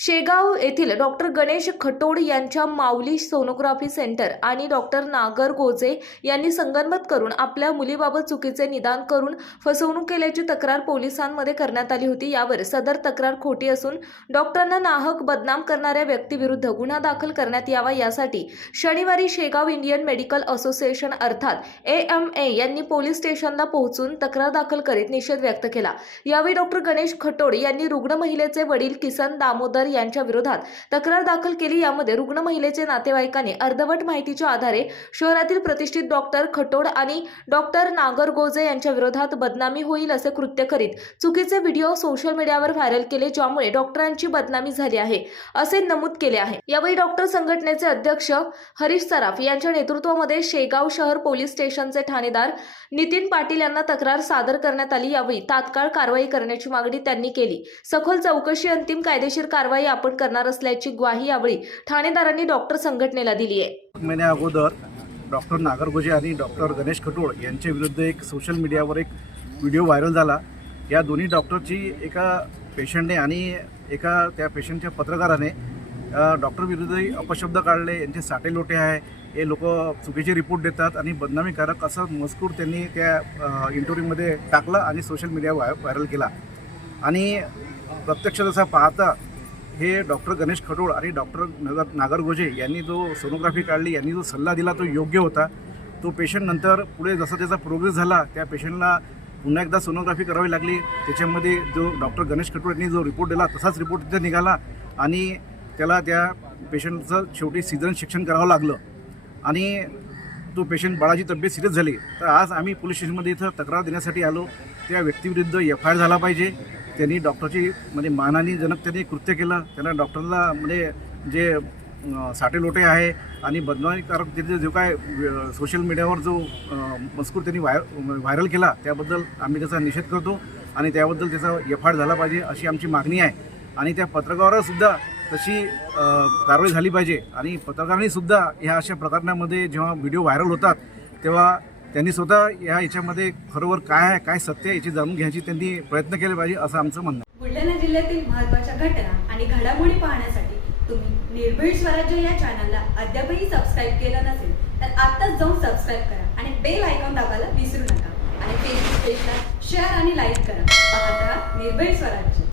शेगाव येथील डॉक्टर गणेश खटोड यांच्या Mauli sonography centre आणि डॉक्टर नागर गोजे यांनी संगनमत करून आपल्या मुलीबाबत चुकीचे निदान करून फसवणूक केल्याची तक्रार पोलिसांमध्ये करण्यात आली होती. यावर सदर तक्रार खोटी असून डॉक्टरांना नाहक बदनाम करणाऱ्या व्यक्तीविरुद्ध गुन्हा दाखल करण्यात यावा यासाठी शनिवारी शेगाव इंडियन मेडिकल असोसिएशन अर्थात ए एम ए यांनी पोलीस स्टेशनला पोहोचून तक्रार दाखल करीत निषेध व्यक्त केला. यावेळी डॉक्टर गणेश खटोड यांनी रुग्ण महिलेचे वडील किसन दामोदर यांच्या विरोधात तक्रार दाखल केली. यामध्ये रुग्ण महिलेचे नातेवाईकांनी अर्धवट माहितीच्या आधारे शहरातील प्रतिष्ठित डॉक्टर खटोड आणि डॉक्टर नागरगोजे यांच्या विरोधात बदनामी होईल असे कृत्य करीत चुकीचे व्हिडिओ सोशल मीडियावर व्हायरल केले ज्यामुळे डॉक्टरांची बदनामी झाली आहे असे नमूद केले आहे. यावेळी डॉक्टर संघटनेचे अध्यक्ष हरीश सराफ यांच्या नेतृत्वामध्ये शेगाव शहर पोलीस स्टेशनचे ठाणेदार नितीन पाटील यांना तक्रार सादर करण्यात आली. यावेळी तात्काळ कारवाई करण्याची मागणी त्यांनी केली. सखोल चौकशी अंतिम कायदेशीर कारवाई आपण करणार असल्याची ग्वाही यावेळी ठाणेदारांनी डॉक्टर संघटनेला दिली आहे. एक महिन्या अगोदर डॉक्टर नागरगोजे आणि डॉक्टर गणेश खटोळ यांच्या विरुद्ध एक सोशल मीडियावर एक व्हिडिओ व्हायरल झाला. या दोन्ही डॉक्टरची एका पेशंटने आणि एका त्या पेशंटच्या पत्रकाराने डॉक्टर विरुद्ध अपशब्द काढले यांचे साटे लोटे आहे हे लोक चुकीचे रिपोर्ट देतात आणि बदनामीकारक असा मजकूर त्यांनी त्या इंटरव्ह्यूमध्ये टाकला आणि सोशल मीडिया व्हाय व्हायरल केला. आणि प्रत्यक्ष जसा पाहता हे डॉक्टर गणेश खडोळ आणि डॉक्टर नगर नागरगोजे यांनी जो सोनोग्राफी काढली यांनी जो सल्ला दिला तो योग्य होता. तो पेशंट नंतर पुढे जसा त्याचा प्रोग्रेस झाला त्या पेशंटला पुन्हा एकदा सोनोग्राफी करावी लागली. त्याच्यामध्ये जो डॉक्टर गणेश खटोळ यांनी जो रिपोर्ट दिला तसाच रिपोर्ट तिथे निघाला आणि त्याला त्या पेशंटचं शेवटी सीझन शिक्षण करावं लागलं. आणि तो पेशंट बाळाची तब्येत सिरियस झाली. तर आज आम्ही पोलीस स्टेशनमध्ये इथं तक्रार देण्यासाठी आलो. त्या व्यक्तीविरुद्ध एफ आय आर झाला पाहिजे. त्यांनी डॉक्टरची म्हणजे मानानीजनक त्यांनी कृत्य केलं. त्यांना डॉक्टरला म्हणजे जे साठे लोटे आहे आणि बदनामीकारक तिथे जो काय सोशल मीडियावर जो मजकूर त्यांनी व्हाय व्हायरल केला त्याबद्दल आम्ही त्याचा निषेध करतो आणि त्याबद्दल त्याचा एफ आय झाला पाहिजे अशी आमची मागणी आहे. आणि त्या पत्रकावरसुद्धा तशी कारवाई झाली पाहिजे. आणि पत्रकारांनीसुद्धा ह्या अशा प्रकरणामध्ये जेव्हा व्हिडिओ व्हायरल होतात तेव्हा त्यांनी स्वतः या याच्यामध्ये खरोखर काय आहे काय सत्य आहे याची जाणून घ्यायची त्यांनी प्रयत्न केले पाहिजे असं आमचं म्हणणं आहे. बुलढाणा जिल्ह्यातील महत्त्वाच्या घटना आणि घडामोडी पाहण्यासाठी तुम्ही निर्भीड स्वराज्य या चॅनलला अद्यापही सबस्क्राईब केलं नसेल तर आत्ताच जाऊन सबस्क्राईब करा आणि बेल आयकॉन दाबायला विसरू नका. आणि फेसबुक पेजला शेअर आणि लाईक करा. पाहत राहा निर्भीड स्वराज्य.